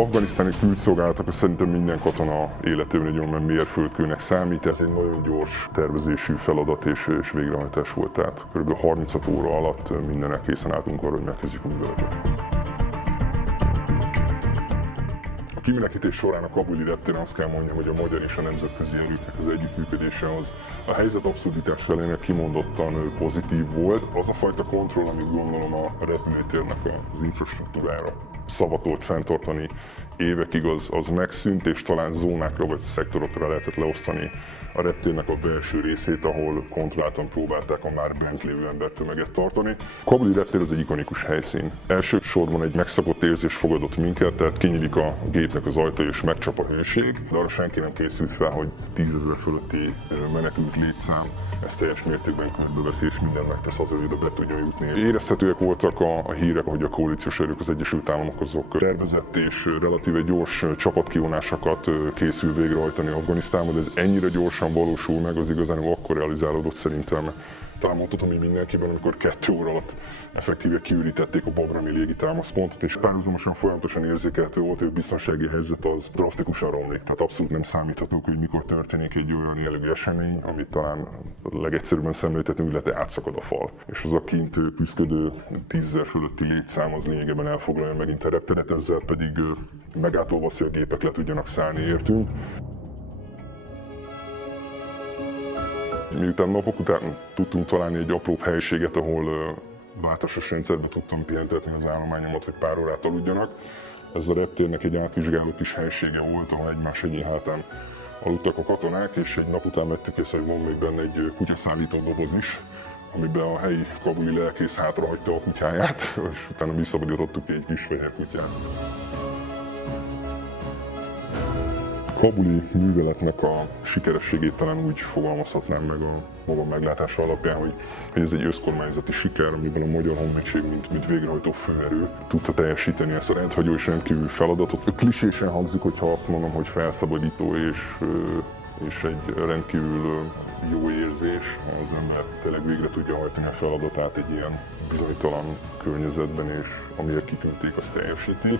afganisztáni külszolgálatok szerintem minden katona életében egy olyan mérföldkőnek számít. Ez egy nagyon gyors tervezésű feladat és végrehajtás volt, tehát kb. 36 óra alatt mindennek készen álltunk arra, hogy megkezdjük a műveletet. A kimenekítés során a kabuli reptéren azt kell mondjam, hogy a magyar és a nemzetközi erőknek az együttműködése az a helyzet abszurditás ellenére kimondottan pozitív volt. Az a fajta kontroll, amit gondolom a repülőtérnek az infrastruktúrára szavatolt fenntartani évekig, az megszűnt, és talán zónákra vagy szektorokra lehetett leosztani a reptérnek a belső részét, ahol kontrolláltan próbálták a már bent lévő embertömeget tartani. A kabuli reptér az egy ikonikus helyszín. Elsősorban egy megszokott érzés fogadott minket, tehát kinyílik a gépnek az ajtaja és megcsap a hőség, de arra senki nem készült fel, hogy 10 000 fölötti menekült létszám ez teljes mértékben körülbeveszi, és minden megtesz az, hogy oda be tudjon jutni. Érezhetőek voltak a hírek, hogy a koalíciós erők, az Egyesült Államok azok tervezett és relatíve gyors csapatkivonássokat készül végrehajtani Afganisztánban, de ez ennyire gyorsan valósul meg, az igazán akkor realizálódott szerintem. Talán mondhatom, hogy mindenkiben, amikor 2 óra alatt effektíve kiürítették a bagrami légitámaszpontot, és párhuzamosan folyamatosan érzékelhető volt, hogy a biztonsági helyzet az drasztikusan romlik. Tehát abszolút nem számíthatók, hogy mikor történik egy olyan jellegű esemény, amit talán legegyszerűbben szemléltetünk, illetve átszakad a fal. És az a kint küzdködő 10 000 fölötti létszám az lényegében elfoglalja megint a repteret, ezzel pedig megátolva azt, hogy a gépek le tudjanak szállni értünk. Miután napok után tudtunk találni egy apróbb helyiséget, ahol váltásos rendszerbe tudtam pihentetni az állományomat, hogy pár órát aludjanak. Ez a reptérnek egy átvizsgáló kis helyisége volt, ahol egymás egyén hátán aludtak a katonák, és egy nap után vettük észre, hogy van még benne egy kutyaszállító doboz is, amiben a helyi kabuli lelkész hátrahagyta a kutyáját, és utána visszabadítottuk egy kis fehér kutyát. A kabuli műveletnek a sikerességét talán úgy fogalmazhatnám meg a magam meglátása alapján, hogy ez egy összkormányzati siker, amiben a Magyar Honvédség, mint végrehajtó főerő tudta teljesíteni ezt a rendhagyó és rendkívül feladatot. Klisésen hangzik, hogyha azt mondom, hogy felszabadító és egy rendkívül jó érzés, az ember tényleg végre tudja hajtani a feladatát egy ilyen bizonytalan környezetben, és amiért kitűnték, azt teljesíti.